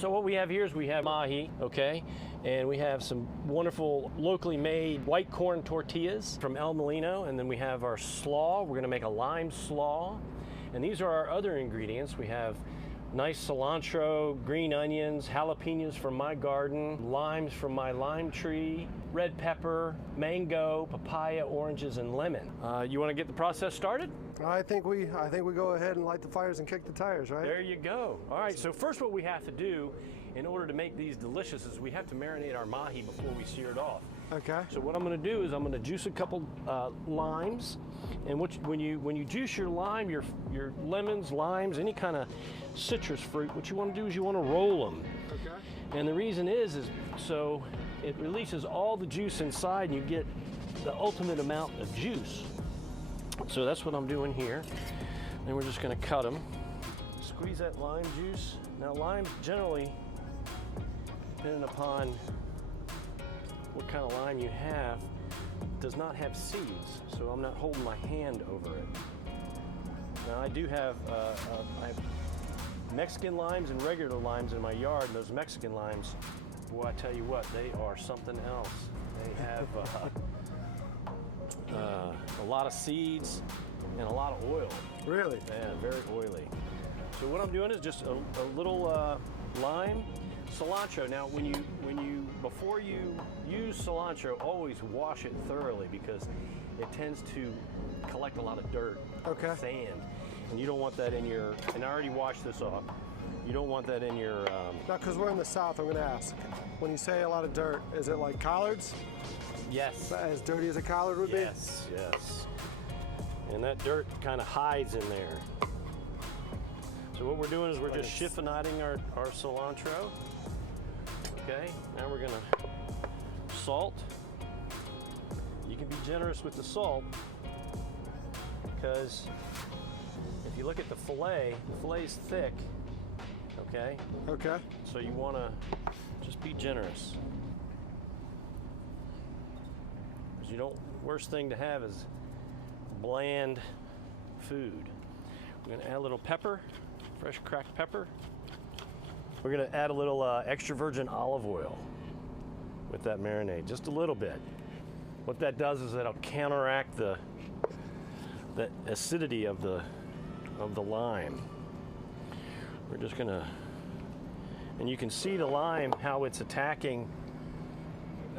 So what we have here is we have mahi, okay? And we have some wonderful locally made white corn tortillas from El Molino. And then we have our slaw. We're gonna make a lime slaw. And these are our other ingredients. We have nice cilantro, green onions, jalapenos from my garden, limes from my lime tree, red pepper, mango, papaya, oranges, and lemon. You wanna get the process started? I think we go ahead and light the fires and kick the tires, right? There you go. All right, so first what we have to do in order to make these delicious is we have to marinate our mahi before we sear it off. Okay. So what I'm going to do is I'm going to juice a couple limes, and when you juice your lime, your lemons, limes, any kind of citrus fruit, what you want to do is you want to roll them. Okay. And the reason is so it releases all the juice inside, and you get the ultimate amount of juice. So that's what I'm doing here. Then we're just going to cut them. Squeeze that lime juice. Now limes generally, depending upon what kind of lime you have, does not have seeds, so I'm not holding my hand over it. Now I do have, I have Mexican limes and regular limes in my yard, and those Mexican limes, boy, I tell you what, they are something else. They have a lot of seeds and a lot of oil. Really? Yeah, very oily. So what I'm doing is just a little lime, cilantro. Now, before you use cilantro, always wash it thoroughly because it tends to collect a lot of dirt, sand, and you don't want that in your. And I already washed this off. You don't want that in your. Now, because we're in the South, I'm going to ask. When you say a lot of dirt, is it like collards? Yes. As dirty as a collard would be? Yes, yes. And that dirt kind of hides in there. So what we're doing is we're just chiffonading our cilantro. Okay, now we're gonna salt. You can be generous with the salt because if you look at the fillet's thick, okay? Okay. So you wanna just be generous. Because worst thing to have is bland food. We're gonna add a little pepper, fresh cracked pepper. We're gonna add a little extra virgin olive oil with that marinade, just a little bit. What that does is that'll counteract the acidity of the lime. We're just gonna, and you can see the lime, how it's attacking.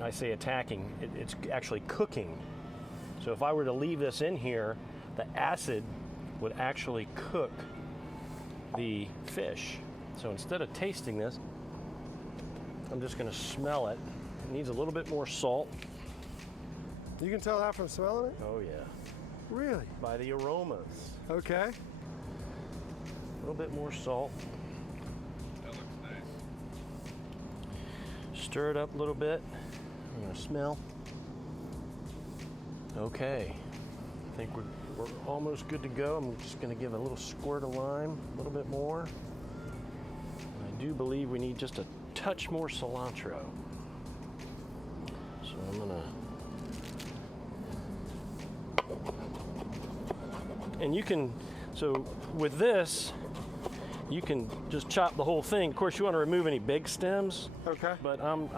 I say attacking, it's actually cooking. So if I were to leave this in here, the acid would actually cook the fish. So instead of tasting this, I'm just gonna smell it. It needs a little bit more salt. You can tell that from smelling it? Oh yeah. Really? By the aromas. Okay. A little bit more salt. That looks nice. Stir it up a little bit. I'm gonna smell. Okay. I think we're almost good to go. I'm just gonna give a little squirt of lime, a little bit more. I do believe we need just a touch more cilantro. So I'm gonna, and you can, so with this, you can just chop the whole thing. Of course, you want to remove any big stems. Okay. But I'm,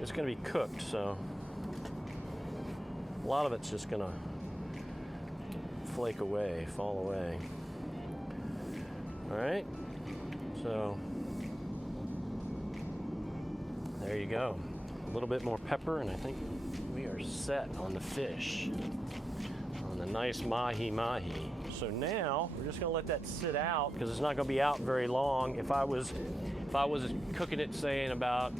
it's gonna be cooked, so a lot of it's just gonna flake away, fall away. All right, so there you go. A little bit more pepper, and I think we are set on the fish, on the nice mahi. So now we're just gonna let that sit out because it's not gonna be out very long. If I was cooking it, say in about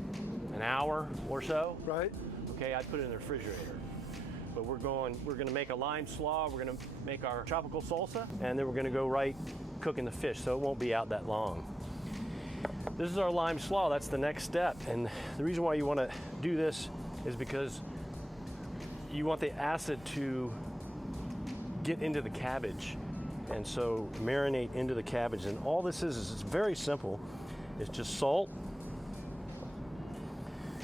an hour or so, right? Okay, I'd put it in the refrigerator. But we're gonna make a lime slaw, we're gonna make our tropical salsa, and then we're gonna go right cooking the fish, so it won't be out that long. This is our lime slaw, that's the next step. And the reason why you wanna do this is because you want the acid to get into the cabbage, and so marinate into the cabbage. And all this is it's very simple. It's just salt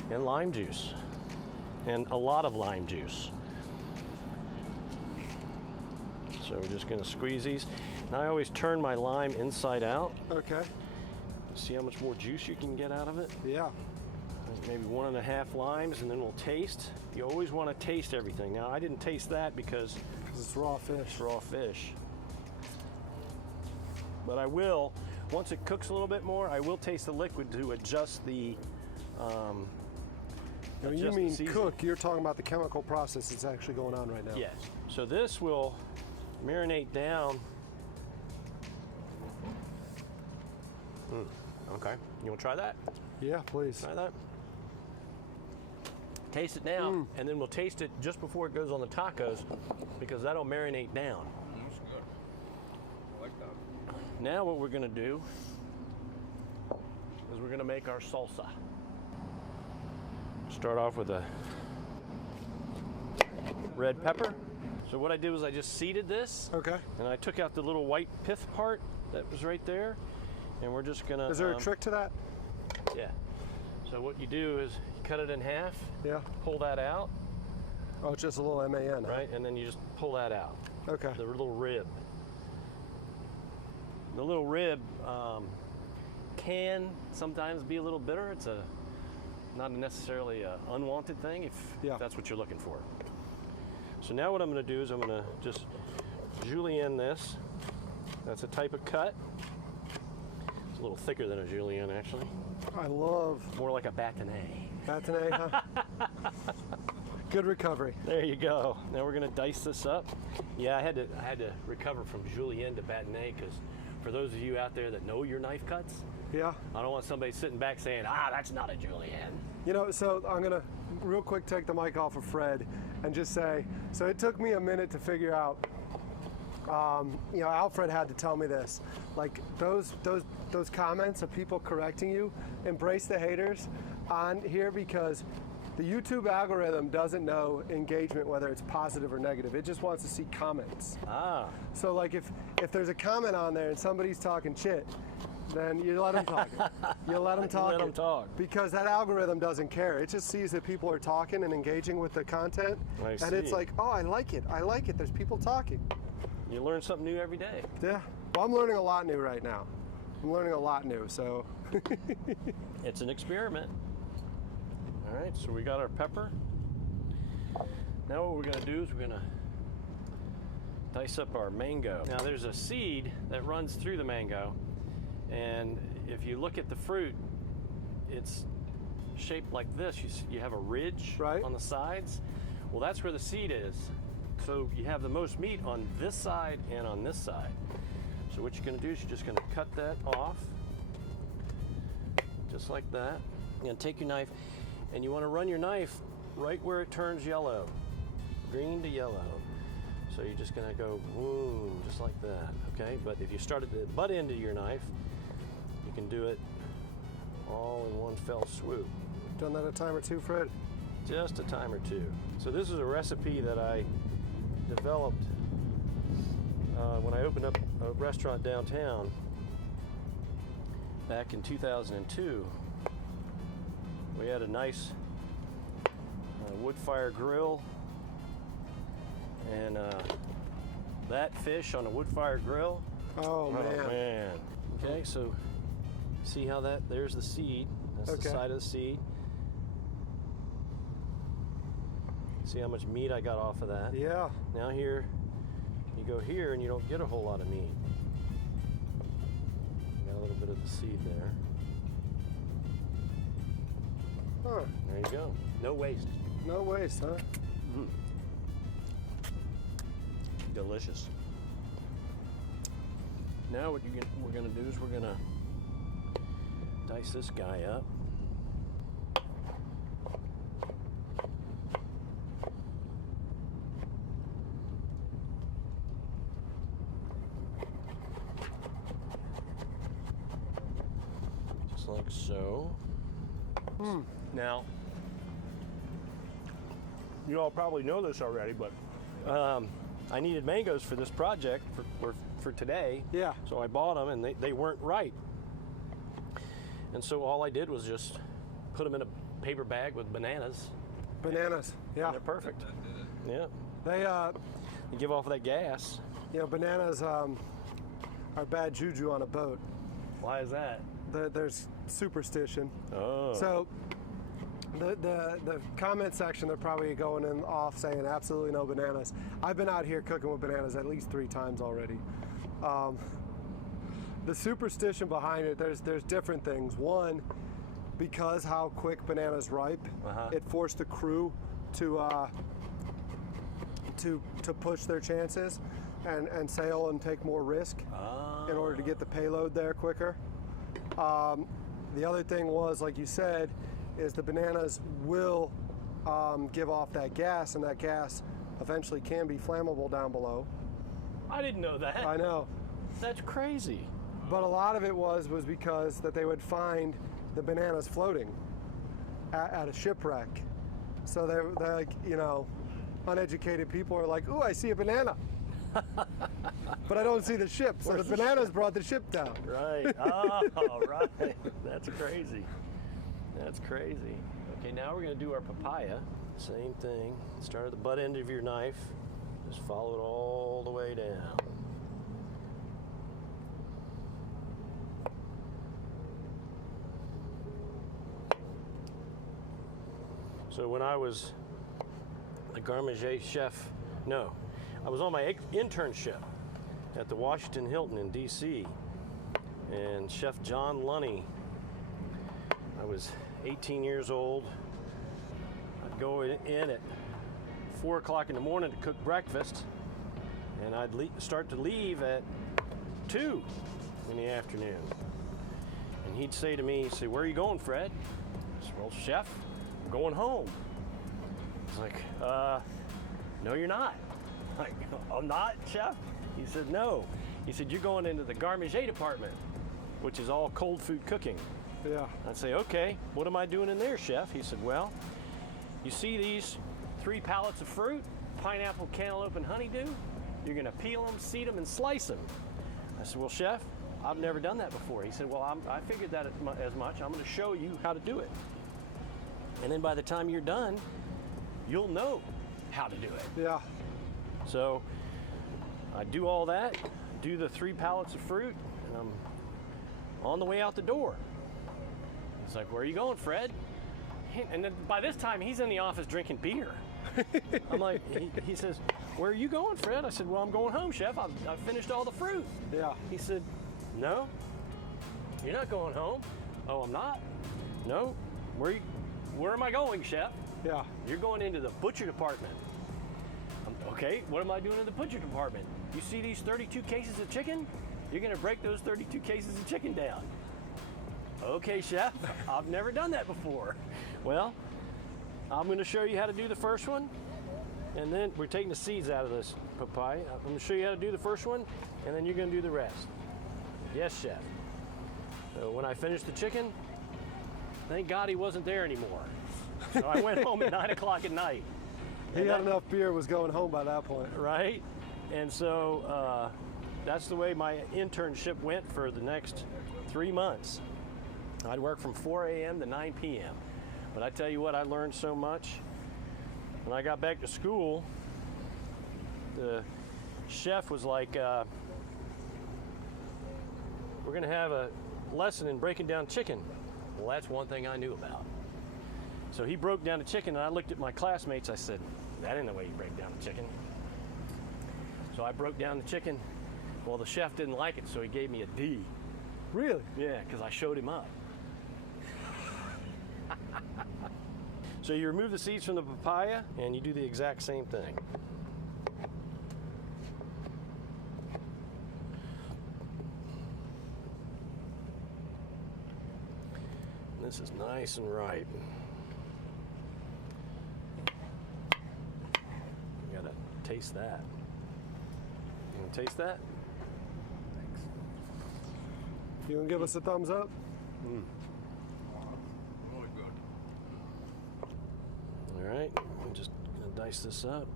and lime juice, and a lot of lime juice. So we're just gonna squeeze these. And I always turn my lime inside out. Okay. See how much more juice you can get out of it? Yeah. Maybe 1.5 limes, and then we'll taste. You always want to taste everything. Now, I didn't taste that because It's raw fish. it's raw fish. But I will, once it cooks a little bit more, I will taste the liquid to adjust the When you mean cook, you're talking about the chemical process that's actually going on right now. Yes. So this will marinate down. Okay. You want to try that? Yeah, please. Try that. Taste it now, and then we'll taste it just before it goes on the tacos, because that'll marinate down. That's good. I like that. Now what we're going to do is we're going to make our salsa. Start off with a red pepper. So what I did was I just seeded this, Okay. and I took out the little white pith part that was right there, and we're just going to... Is there a trick to that? Yeah. So what you do is you cut it in half, Yeah. pull that out, Oh, it's just a little MAN. huh? right, and then you just pull that out. Okay. The little rib. The little rib can sometimes be a little bitter. It's not necessarily an unwanted thing if that's what you're looking for. So now what I'm going to do is I'm going to just julienne this. That's a type of cut. It's a little thicker than a julienne, actually. I love More like a bâtonnet. Bâtonnet, huh? Good recovery. There you go. Now we're going to dice this up. Yeah, I had to recover from julienne to bâtonnet because for those of you out there that know your knife cuts, Yeah. I don't want somebody sitting back saying, that's not a julienne. You know, so I'm going to real quick take the mic off of Fred and just say, so it took me a minute to figure out, Alfred had to tell me this. Like those comments of people correcting you, embrace the haters on here because the YouTube algorithm doesn't know engagement, whether it's positive or negative. It just wants to see comments. So like if there's a comment on there and somebody's talking shit, then you let them talk. You let them talk. Let them talk. Because that algorithm doesn't care. It just sees that people are talking and engaging with the content. And it's like, oh, I like it. I like it. There's people talking. You learn something new every day. Yeah. Well, I'm learning a lot new right now. I'm learning a lot new, so. It's an experiment. All right, so we got our pepper. Now what we're going to do is we're going to dice up our mango. Now there's a seed that runs through the mango, and if you look at the fruit, it's shaped like this. You have a ridge on the sides. Well, that's where the seed is. So you have the most meat on this side and on this side. So what you're going to do is you're just going to cut that off, just like that. You're going to take your knife, and you want to run your knife right where it turns yellow, green to yellow. So you're just going to go boom, just like that, okay? But if you start at the butt end of your knife, you can do it all in one fell swoop. Done that a time or two, Fred? Just a time or two. So this is a recipe that I developed when I opened up a restaurant downtown back in 2002. We had a nice wood fire grill, and that fish on a wood fire grill. Oh man. Okay, so see how there's the seed. That's the side of the seed. See how much meat I got off of that? Yeah. Now here, you go here and you don't get a whole lot of meat. Got a little bit of the seed there. Huh. There you go. No waste. No waste, huh? Delicious. Now what we're going to do is we're going to dice this guy up. Just like so. Now, you all probably know this already, but I needed mangoes for this project for today. Yeah. So I bought them, and they weren't right. And so all I did was just put them in a paper bag with bananas. Bananas, yeah. And they're perfect. Yeah. They give off that gas. You know, bananas are bad juju on a boat. Why is that? there's superstition. Oh. So the comment section, they're probably going in off saying absolutely no bananas. I've been out here cooking with bananas at least 3 times already. The superstition behind it, there's different things. One, because how quick bananas ripe, it forced the crew to push their chances and sail and take more risk in order to get the payload there quicker. The other thing was, like you said, is the bananas will give off that gas, and that gas eventually can be flammable down below. I didn't know that. I know. That's crazy. But a lot of it was because that they would find the bananas floating at a shipwreck. So they're like, you know, uneducated people are like, ooh, I see a banana. But I don't see the ship. So the bananas brought the ship down. Right. Oh, right. That's crazy. That's crazy. Okay, now we're going to do our papaya. Same thing. Start at the butt end of your knife. Just follow it all the way down. So when I was a gourmet chef, I was on my internship at the Washington Hilton in DC, and Chef John Lunny, I was 18 years old. I'd go in at 4 o'clock in the morning to cook breakfast, and I'd start to leave at 2 in the afternoon. And he'd say to me, he'd say, "Where are you going, Fred?" I said, "Well, Chef, I'm going home." He's like, "No, you're not." I'm like, "I'm not, Chef?" He said, "No." He said, "You're going into the gourmet department, which is all cold food cooking." Yeah. I'd say, "Okay, what am I doing in there, Chef?" He said, "Well, you see these 3 pallets of fruit, pineapple, cantaloupe, and honeydew? You're going to peel them, seed them, and slice them." I said, "Well, Chef, I've never done that before." He said, "Well, I figured that as much. I'm going to show you how to do it. And then by the time you're done, you'll know how to do it." Yeah. So I do all that, do the 3 pallets of fruit, and I'm on the way out the door. He's like, "Where are you going, Fred?" And then by this time, he's in the office drinking beer. I'm like, he says, "Where are you going, Fred?" I said, "Well, I'm going home, Chef. I've finished all the fruit." Yeah. He said, "No, you're not going home." "Oh, I'm not?" "No. Where am I going, Chef?" Yeah. "You're going into the butcher department." "Okay, what am I doing in the butcher department?" "You see these 32 cases of chicken? You're going to break those 32 cases of chicken down." "Okay, Chef, I've never done that before." "Well, I'm going to show you how to do the first one, and then we're taking the seeds out of this papaya. I'm going to show you how to do the first one, and then you're going to do the rest." "Yes, Chef." So when I finished the chicken, thank God he wasn't there anymore. So I went home at 9 o'clock at night. He had enough beer, was going home by that point. Right? And so that's the way my internship went for the next 3 months. I'd work from 4 a.m. to 9 p.m. But I tell you what, I learned so much. When I got back to school, the chef was like, "We're going to have a lesson in breaking down chicken." Well, that's one thing I knew about. So he broke down the chicken, and I looked at my classmates. I said, "That ain't the way you break down the chicken." So I broke down the chicken. Well, the chef didn't like it, so he gave me a D. Really? Yeah, because I showed him up. So you remove the seeds from the papaya, and you do the exact same thing. This is nice and ripe. You gotta taste that. You wanna taste that? Thanks. You gonna give us a thumbs up? Really good. All right, I'm just gonna dice this up.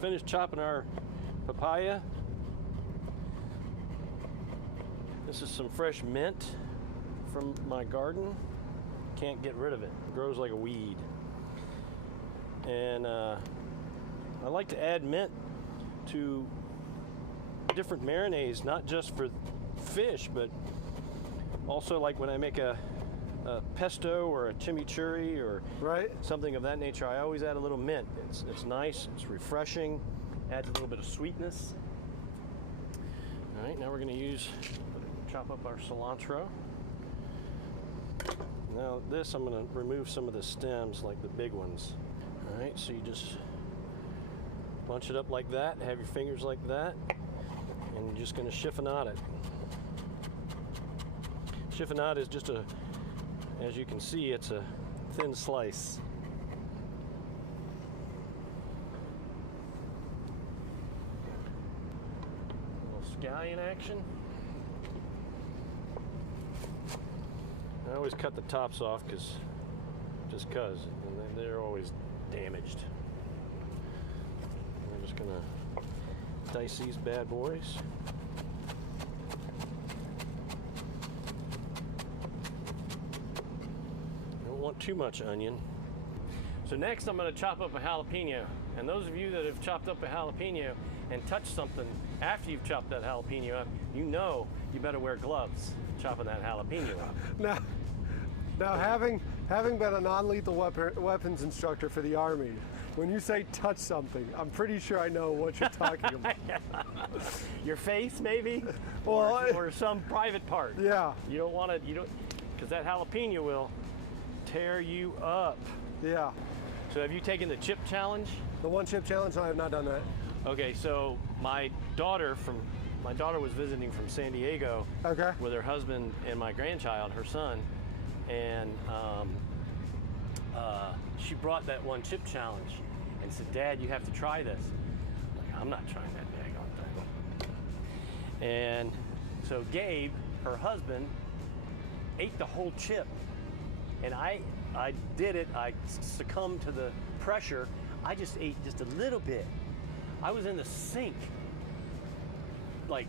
Finished chopping our papaya. This is some fresh mint from my garden. Can't get rid of it. It grows like a weed. And I like to add mint to different marinades, not just for fish, but also like when I make a pesto or a chimichurri or Right. something of that nature, I always add a little mint. It's nice, it's refreshing, adds a little bit of sweetness. All right, now we're going to chop up our cilantro. Now this, I'm going to remove some of the stems, like the big ones. All right, so you just bunch it up like that, have your fingers like that, and you're just going to chiffonade it. Chiffonade is just as you can see, it's a thin slice. A little scallion action. I always cut the tops off just cause, and they're always damaged. We're just gonna dice these bad boys. Don't want too much onion. So next I'm gonna chop up a jalapeno. And those of you that have chopped up a jalapeno and touched something after you've chopped that jalapeno up, you know you better wear gloves chopping that jalapeno up. Now having been a non-lethal weapons instructor for the Army, when you say touch something, I'm pretty sure I know what you're talking about. Your face, maybe, Well, or some private part. Yeah. You don't want to. You don't, because that jalapeno will tear you up. Yeah. So have you taken the chip challenge? The one chip challenge? No, I have not done that. Okay, so my daughter was visiting from San Diego Okay. with her husband and my grandchild, her son, and she brought that one chip challenge and said, "Dad, you have to try this." I'm like, I'm not trying that daggone thing. And so Gabe, her husband, ate the whole chip, and I did it. I succumbed to the pressure. I just ate just a little bit. I was in the sink, like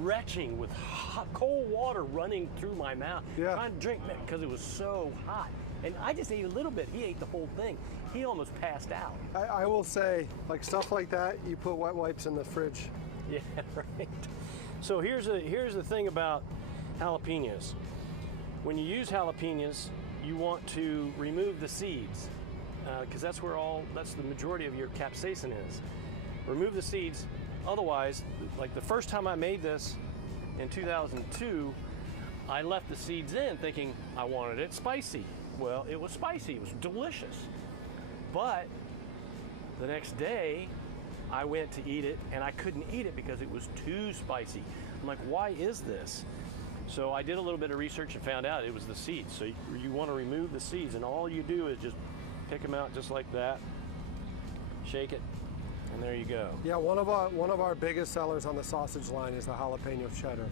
retching with hot, cold water running through my mouth, Yeah. trying to drink that because it was so hot. And I just ate a little bit. He ate the whole thing. He almost passed out. I will say, like stuff like that, you put wet wipes in the fridge. Yeah, right. So here's the thing about jalapenos. When you use jalapenos, you want to remove the seeds because that's the majority of your capsaicin is. Remove the seeds. Otherwise, like the first time I made this in 2002, I left the seeds in thinking I wanted it spicy. Well, it was spicy. It was delicious. But the next day, I went to eat it and I couldn't eat it because it was too spicy. I'm like, why is this? So I did a little bit of research and found out it was the seeds. So you want to remove the seeds, and all you do is just pick them out just like that, shake it, and there you go. Yeah, one of our biggest sellers on the sausage line is the jalapeno cheddar.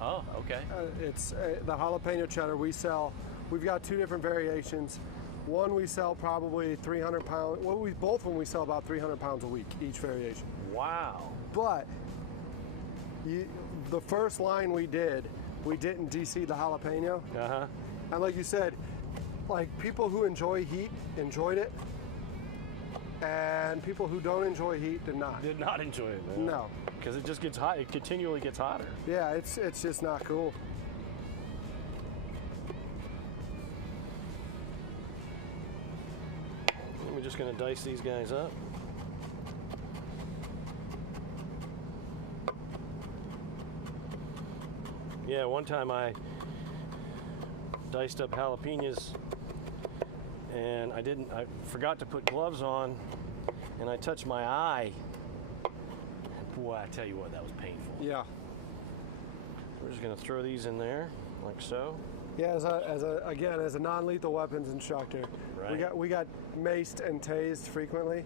Oh, okay. It's the jalapeno cheddar we sell. We've got two different variations. One we sell probably 300 pounds. Well, both of them we sell about 300 pounds a week, each variation. Wow. But the first line we didn't de-seed the jalapeno. Uh-huh. And like you said, like people who enjoy heat enjoyed it, and people who don't enjoy heat did not. Did not enjoy it, man. No. Because it just gets hot. It continually gets hotter. Yeah, it's just not cool. We're just going to dice these guys up. Yeah, one time I diced up jalapenos and I forgot to put gloves on, and I touched my eye. Boy, I tell you what, that was painful. Yeah. We're just going to throw these in there like so. Yeah, as a non-lethal weapons instructor, Right. we got maced and tased frequently.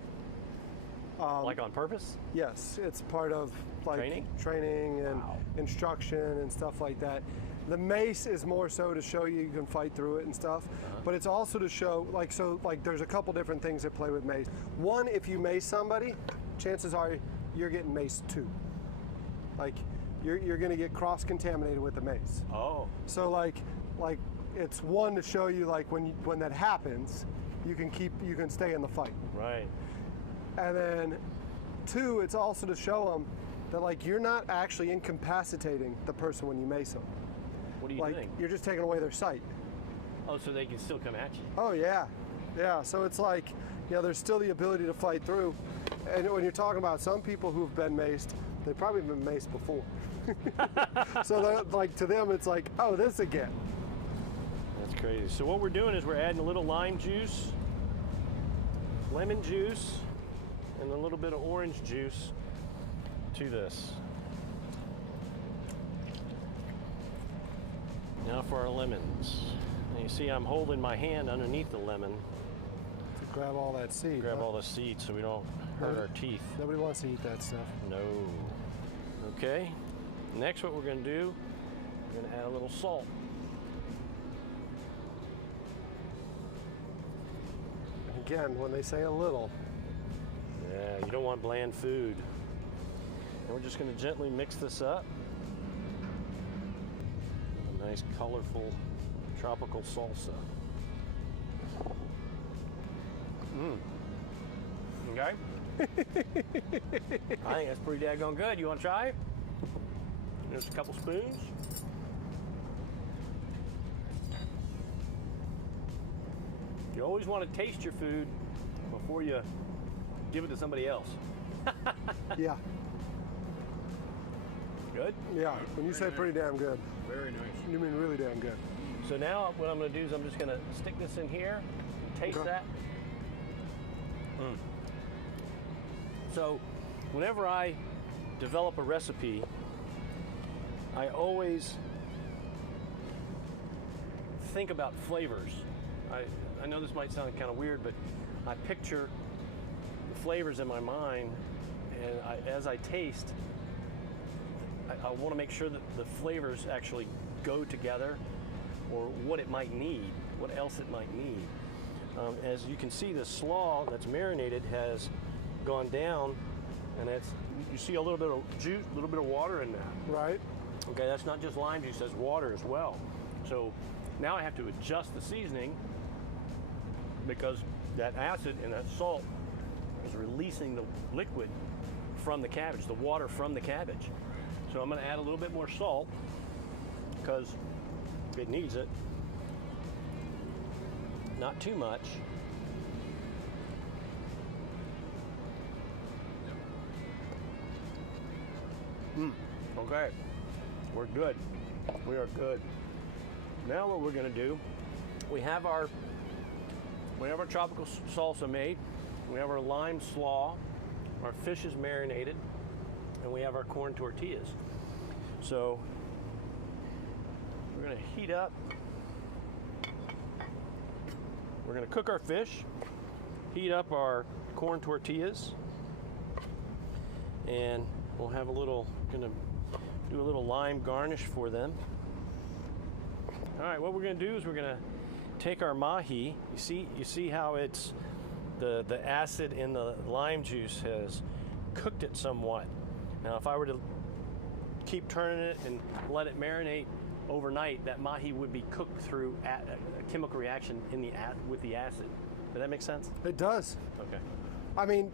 Like on purpose? Yes, it's part of like training and Wow. instruction and stuff like that. The mace is more so to show you can fight through it and stuff, but it's also to show like there's a couple different things that play with mace. One, if you mace somebody, chances are you're getting maced too. Like you're going to get cross-contaminated with the mace. Oh. So like it's one to show you like when that happens, you can stay in the fight. Right. And then two, it's also to show them that like you're not actually incapacitating the person when you mace them. What are you Like doing? you're just taking away their sight. Oh, so they can still come at you. Oh yeah, yeah. So it's like, you know, there's still the ability to fight through. And when you're talking about some people who've been maced, they've probably been maced before. So like to them, it's like, oh, this again. That's crazy. So what we're doing is we're adding a little lime juice, lemon juice, and a little bit of orange juice to this. Now for our lemons. And you see I'm holding my hand underneath the lemon To grab all that seed. grab huh? all the seeds so we don't hurt our teeth. Nobody wants to eat that stuff. No. Okay. Next, what we're going to do, we're going to add a little salt. Again, when they say a little, Yeah, you don't want bland food. And we're just going to gently mix this up. A nice, colorful, tropical salsa. Okay. I think that's pretty daggone good. You want to try it? Just a couple spoons. You always want to taste your food before you give it to somebody else. yeah, Good? yeah. When you say pretty damn good, Very nice. you mean really damn good. So now what I'm going to do is I'm just going to stick this in here, taste Okay. that. So whenever I develop a recipe, I always think about flavors. I know this might sound kind of weird, but I picture the flavors in my mind, and as I taste, I want to make sure that the flavors actually go together, or what it might need, what else it might need. As you can see, the slaw that's marinated has gone down, and you see a little bit of juice, a little bit of water in that. Right? Okay, that's not just lime juice, that's water as well. So now I have to adjust the seasoning because that acid and that salt is releasing the liquid from the cabbage, the water from the cabbage. So I'm going to add a little bit more salt because it needs it. Not too much. Okay, we're good. We are good. Now what we're going to do, we have our tropical salsa made. We have our lime slaw. Our fish is marinated, and we have our corn tortillas. So we're going to heat up. We're going to cook our fish, heat up our corn tortillas, and we'll have going to do a little lime garnish for them. All right, what we're going to do is we're going to take our mahi. You see how it's the acid in the lime juice has cooked it somewhat. Now, if I were to keep turning it and let it marinate overnight, that mahi would be cooked through a chemical reaction with the acid. Does that make sense? It does. Okay. I mean,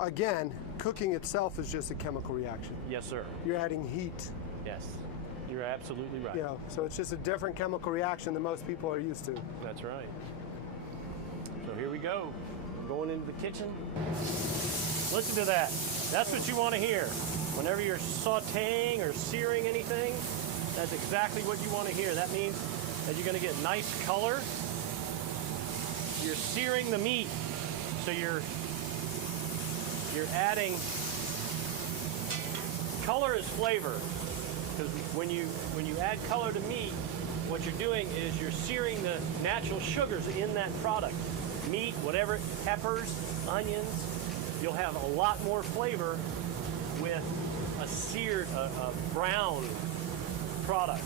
again, cooking itself is just a chemical reaction. Yes, sir. You're adding heat, Yes. You're absolutely right. you know, so it's just a different chemical reaction than most people are used to. That's right. So here we go. Going into the kitchen. Listen to that. That's what you want to hear. Whenever you're sauteing or searing anything, that's exactly what you want to hear. That means that you're going to get nice color. You're searing the meat, so you're adding color is flavor. Because when you add color to meat, what you're doing is you're searing the natural sugars in that product. Meat, whatever, peppers, onions, you'll have a lot more flavor with a seared, a brown product.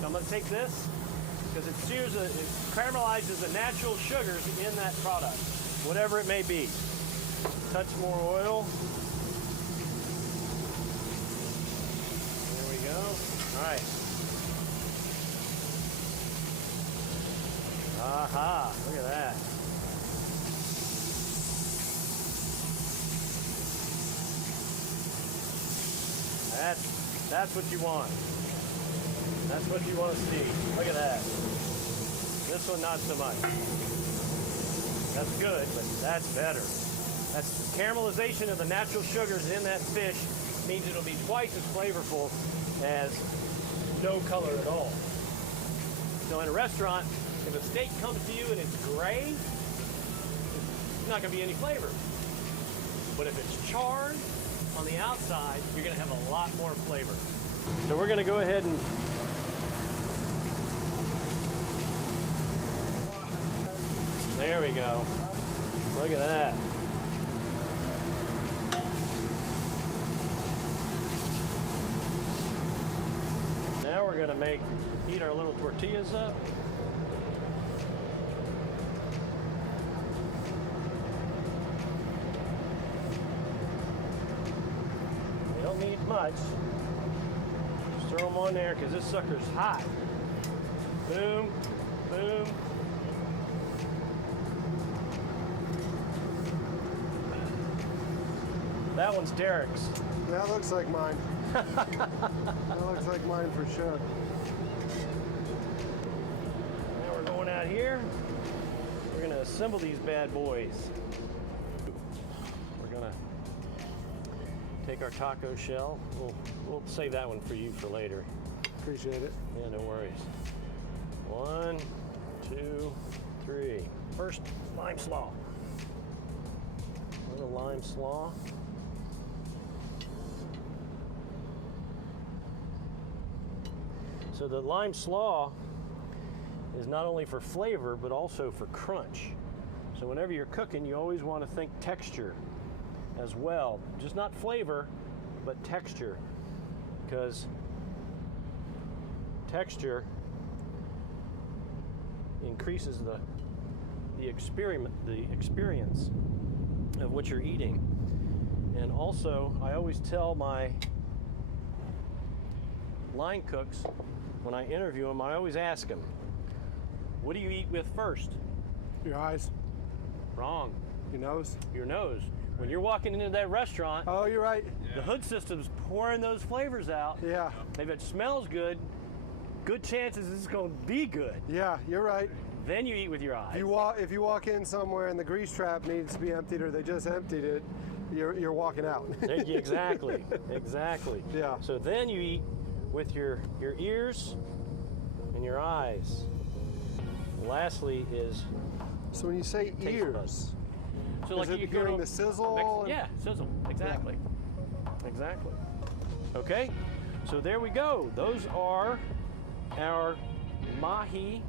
So I'm going to take this because it caramelizes the natural sugars in that product, whatever it may be. Touch more oil. There we go. All right. Aha, look at that. That's what you want. That's what you want to see. Look at that. This one, not so much. That's good, but that's better. That's caramelization of the natural sugars in that fish means it'll be twice as flavorful as no color at all. So in a restaurant, if a steak comes to you and it's gray, there's not going to be any flavor. But if it's charred on the outside, you're going to have a lot more flavor. So we're going to go ahead and there we go. Look at that. Now we're going to heat our little tortillas up. You don't need much. Just throw them on there because this sucker's hot. Boom, boom. That one's Derek's. That looks like mine. That looks like mine for sure. Now we're going out here. We're going to assemble these bad boys. We're going to take our taco shell. We'll save that one for you for later. Appreciate it. Yeah, no worries. 1, 2, 3. First, lime slaw. A little lime slaw. So the lime slaw is not only for flavor, but also for crunch. So whenever you're cooking, you always want to think texture as well. Just not flavor, but texture. Because texture increases the experience of what you're eating. And also, I always tell my line cooks, when I interview them, I always ask them, what do you eat with first? Your eyes. Wrong. Your nose. Your nose. When you're walking into that restaurant, Oh, you're right. the hood system's pouring those flavors out. Yeah. If it smells good, good chances it's going to be good. Yeah, you're right. Then you eat with your eyes. If you walk in somewhere and the grease trap needs to be emptied or they just emptied it, you're walking out. Exactly. Exactly. Yeah. So then you eat with your ears and your eyes. Lastly is So when you say taste ears, buds. So is like it you go hearing to the sizzle? Yeah, sizzle. Exactly. Exactly. Okay. So there we go. Those are our Mahi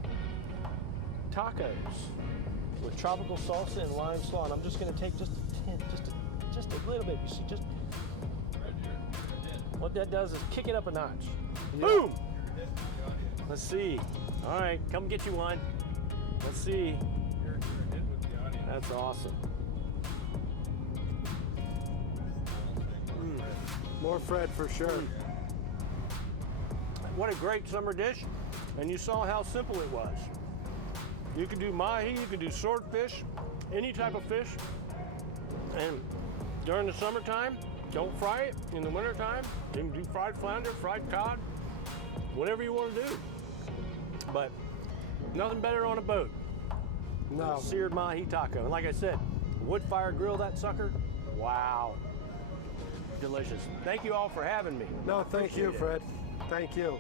Tacos with tropical salsa and lime slaw. And I'm just going to take just a little bit. You see, just what that does is kick it up a notch. Yeah. Boom. Let's see. All right, come get you one. Let's see. That's awesome. More Fred for sure. What a great summer dish. And you saw how simple it was. You can do mahi, you can do swordfish, any type of fish. And during the summertime, don't fry it. In the wintertime, you can do fried flounder, fried cod, whatever you want to do. But nothing better on a boat. No. Seared Mahi taco. And like I said, wood fire grill that sucker. Wow. Delicious. Thank you all for having me. No, thank you, Appreciate it. Fred. Thank you.